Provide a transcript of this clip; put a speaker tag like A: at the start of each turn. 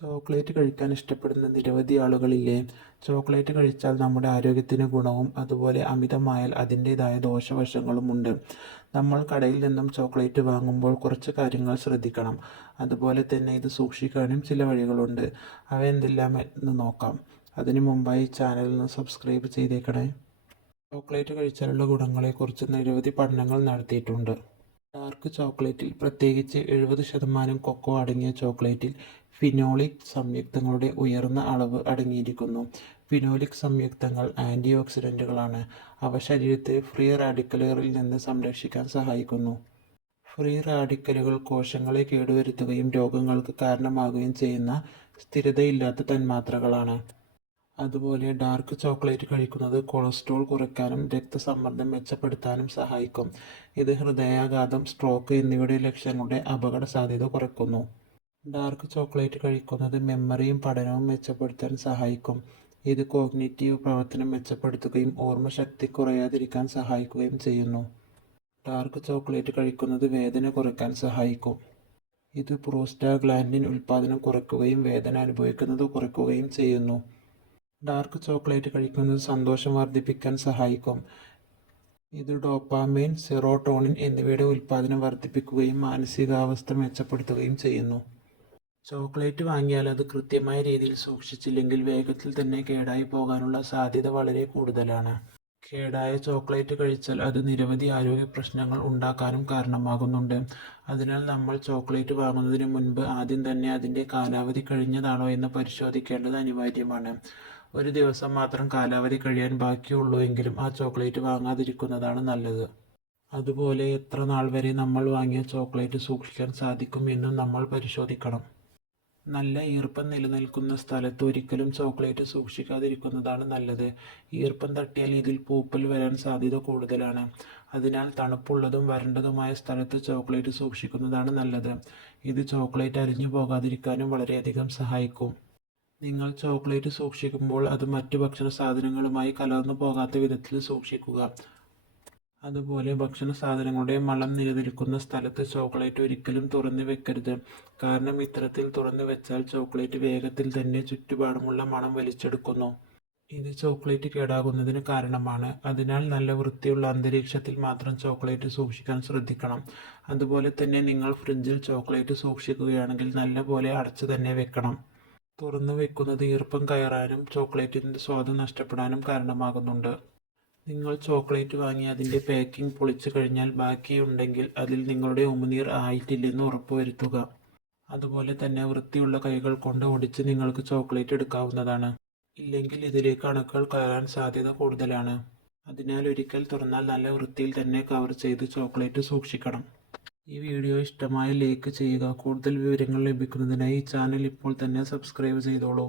A: Chocolate കഴിക്കാൻ ഇഷ്ടപ്പെടുന്ന നിരവധി ആളുകളില്ലേ? ചോക്ലേറ്റ് കഴിച്ചാൽ നമ്മുടെ ആരോഗ്യത്തിന് ഗുണവും അതുപോലെ അമിതമായാൽ അതിന്റേതായ ദോഷവശങ്ങളുമുണ്ട് നമ്മൾ കടയിൽ നിന്നും ചോക്ലേറ്റ് വാങ്ങുമ്പോൾ കുറച്ച് കാര്യങ്ങൾ ശ്രദ്ധിക്കണം. അതുപോലെ തന്നെ ഇത് സൂക്ഷിക്കാനും ചില വഴികളുണ്ട്. അവ എന്തെല്ലാം എന്ന് നോക്കാം. അതിനു മുമ്പായി ചാനലിന് സബ്സ്ക്രൈബ് ചെയ്തേക്കണേ. ചോക്ലേറ്റ് കഴിച്ചാലുള്ള ഗുണങ്ങളെക്കുറിച്ച് നിരവധി പഠനങ്ങൾ നടത്തിയിട്ടുണ്ട്. ഡാർക്ക് ചോക്ലേറ്റിൽ പ്രത്യേകിച്ച് എഴുപത് ശതമാനം കൊക്കോ അടങ്ങിയ ചോക്ലേറ്റിൽ ഫിനോളിക് സംയുക്തങ്ങളുടെ ഉയർന്ന അളവ് അടങ്ങിയിരിക്കുന്നു. ഫിനോലിക് സംയുക്തങ്ങൾ ആന്റി ഓക്സിഡന്റുകളാണ് അവ ശരീരത്തെ ഫ്രീ റാഡിക്കലുകളിൽ നിന്ന് സംരക്ഷിക്കാൻ സഹായിക്കുന്നു. ഫ്രീ റാഡിക്കലുകൾ കോശങ്ങളെ കേടുവരുത്തുകയും രോഗങ്ങൾക്ക് കാരണമാകുകയും ചെയ്യുന്ന സ്ഥിരതയില്ലാത്ത തന്മാത്രകളാണ്. അതുപോലെ ഡാർക്ക് ചോക്ലേറ്റ് കഴിക്കുന്നത് കൊളസ്ട്രോൾ കുറയ്ക്കാനും രക്തസമ്മർദ്ദം മെച്ചപ്പെടുത്താനും സഹായിക്കും. ഇത് ഹൃദയാഘാതം സ്ട്രോക്ക് എന്നിവയുടെ ലക്ഷ്യങ്ങളുടെ അപകട സാധ്യത കുറയ്ക്കുന്നു. ഡാർക്ക് ചോക്ലേറ്റ് കഴിക്കുന്നത് മെമ്മറിയും പഠനവും മെച്ചപ്പെടുത്താൻ സഹായിക്കും. ഇത് കോഗ്നിറ്റീവ് പ്രവർത്തനം മെച്ചപ്പെടുത്തുകയും ഓർമ്മശക്തി കുറയാതിരിക്കാൻ സഹായിക്കുകയും ചെയ്യുന്നു. ഡാർക്ക് ചോക്ലേറ്റ് കഴിക്കുന്നത് വേദന കുറയ്ക്കാൻ സഹായിക്കും. ഇത് പ്രോസ്റ്റാഗ്ലാൻഡിൻ ഉൽപ്പാദനം കുറയ്ക്കുകയും വേദന അനുഭവിക്കുന്നത് കുറയ്ക്കുകയും ചെയ്യുന്നു. ഡാർക്ക് ചോക്ലേറ്റ് കഴിക്കുന്നത് സന്തോഷം വർദ്ധിപ്പിക്കാൻ സഹായിക്കും. ഇത് ഡോപ്പാമൈൻ സെറോട്ടോണിൻ എന്നിവയുടെ ഉൽപ്പാദനം വർദ്ധിപ്പിക്കുകയും മാനസികാവസ്ഥ മെച്ചപ്പെടുത്തുകയും ചെയ്യുന്നു. ചോക്ലേറ്റ് വാങ്ങിയാൽ അത് കൃത്യമായ രീതിയിൽ സൂക്ഷിച്ചില്ലെങ്കിൽ വേഗത്തിൽ തന്നെ കേടായി പോകാനുള്ള സാധ്യത വളരെ കൂടുതലാണ്. കേടായ ചോക്ലേറ്റ് കഴിച്ചാൽ അത് നിരവധി ആരോഗ്യ പ്രശ്നങ്ങൾ ഉണ്ടാക്കാനും കാരണമാകുന്നുണ്ട്. അതിനാൽ നമ്മൾ ചോക്ലേറ്റ് വാങ്ങുന്നതിന് മുൻപ് ആദ്യം തന്നെ അതിന്റെ കാലാവധി കഴിഞ്ഞതാണോ എന്ന് പരിശോധിക്കേണ്ടത് അനിവാര്യമാണ്. ഒരു ദിവസം മാത്രം കാലാവധി കഴിയാൻ ബാക്കിയുള്ളൂ എങ്കിലും ആ ചോക്ലേറ്റ് വാങ്ങാതിരിക്കുന്നതാണ് നല്ലത്. അതുപോലെ എത്ര നാൾ വരെ നമ്മൾ വാങ്ങിയ ചോക്ലേറ്റ് സൂക്ഷിക്കാൻ സാധിക്കും എന്നും നമ്മൾ പരിശോധിക്കണം. നല്ല ഈർപ്പം നിലനിൽക്കുന്ന സ്ഥലത്ത് ഒരിക്കലും ചോക്ലേറ്റ് സൂക്ഷിക്കാതിരിക്കുന്നതാണ് നല്ലത്. ഈർപ്പം തട്ടിയാൽ ഇതിൽ പൂപ്പൽ വരാൻ സാധ്യത കൂടുതലാണ്. അതിനാൽ തണുപ്പുള്ളതും വരണ്ടതുമായ സ്ഥലത്ത് ചോക്ലേറ്റ് സൂക്ഷിക്കുന്നതാണ് നല്ലത്. ഇത് ചോക്ലേറ്റ് അരിഞ്ഞു പോകാതിരിക്കാനും വളരെയധികം സഹായിക്കും. നിങ്ങൾ ചോക്ലേറ്റ് സൂക്ഷിക്കുമ്പോൾ അത് മറ്റു ഭക്ഷണ സാധനങ്ങളുമായി കലർന്നു പോകാത്ത വിധത്തിൽ സൂക്ഷിക്കുക. അതുപോലെ ഭക്ഷണ സാധനങ്ങളുടെ മണം നിലനിൽക്കുന്ന സ്ഥലത്ത് ചോക്ലേറ്റ് ഒരിക്കലും തുറന്നു വെക്കരുത്. കാരണം ഇത്തരത്തിൽ തുറന്നു വെച്ചാൽ ചോക്ലേറ്റ് വേഗത്തിൽ തന്നെ ചുറ്റുപാടുമുള്ള മണം വലിച്ചെടുക്കുന്നു. ഇത് ചോക്ലേറ്റ് കേടാകുന്നതിന് കാരണമാണ്. അതിനാൽ നല്ല വൃത്തിയുള്ള അന്തരീക്ഷത്തിൽ മാത്രം ചോക്ലേറ്റ് സൂക്ഷിക്കാൻ ശ്രദ്ധിക്കണം. അതുപോലെ തന്നെ നിങ്ങൾ ഫ്രിഡ്ജിൽ ചോക്ലേറ്റ് സൂക്ഷിക്കുകയാണെങ്കിൽ നല്ലപോലെ അടച്ചു തന്നെ വെക്കണം. തുറന്നു വെക്കുന്നത് ഈർപ്പം കയറാനും ചോക്ലേറ്റിന്റെ സ്വാദ് നഷ്ടപ്പെടാനും കാരണമാകുന്നുണ്ട്. നിങ്ങൾ ചോക്ലേറ്റ് വാങ്ങി അതിന്റെ പാക്കിംഗ് പൊളിച്ചു കഴിഞ്ഞാൽ ബാക്കിയുണ്ടെങ്കിൽ അതിൽ നിങ്ങളുടെ ഉമിനീർ ആയിട്ടില്ലെന്ന് ഉറപ്പുവരുത്തുക. അതുപോലെ തന്നെ വൃത്തിയുള്ള കൈകൾ കൊണ്ട് ഒടിച്ച് നിങ്ങൾക്ക് ചോക്ലേറ്റ് എടുക്കാവുന്നതാണ്. ഇല്ലെങ്കിൽ ഇതിലേക്ക് അണുക്കൾ കയറാൻ സാധ്യത കൂടുതലാണ്. അതിനാൽ ഒരിക്കൽ തുറന്നാൽ നല്ല വൃത്തിയിൽ തന്നെ കവർ ചെയ്ത് ചോക്ലേറ്റ് സൂക്ഷിക്കണം. ഈ വീഡിയോ ഇഷ്ടമായി ലൈക്ക് ചെയ്യുക. കൂടുതൽ വിവരങ്ങൾ ലഭിക്കുന്നതിനായി ഈ ചാനൽ ഇപ്പോൾ തന്നെ സബ്സ്ക്രൈബ് ചെയ്തോളൂ.